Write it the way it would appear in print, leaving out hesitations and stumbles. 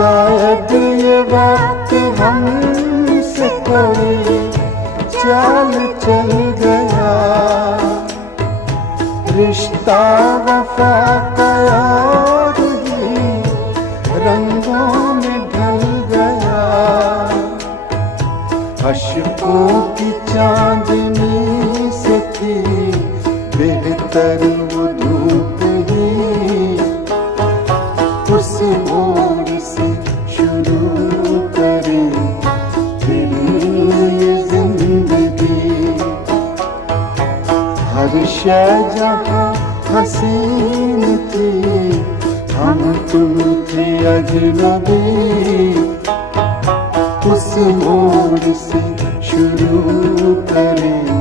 शायद ये वक्त हमसे कोई चाल चल गया, रिश्ता वफा का और ही रंगों में ढल गया। अश्कों की चांदनी से थी बेहतर वो धूप ही, उस मोड़ से शुरू करें फिर ये जिंदगी। हर शय जहाँ हसीन थी, हम तुम थे अजनबी, उस मोड़ से शुरू करें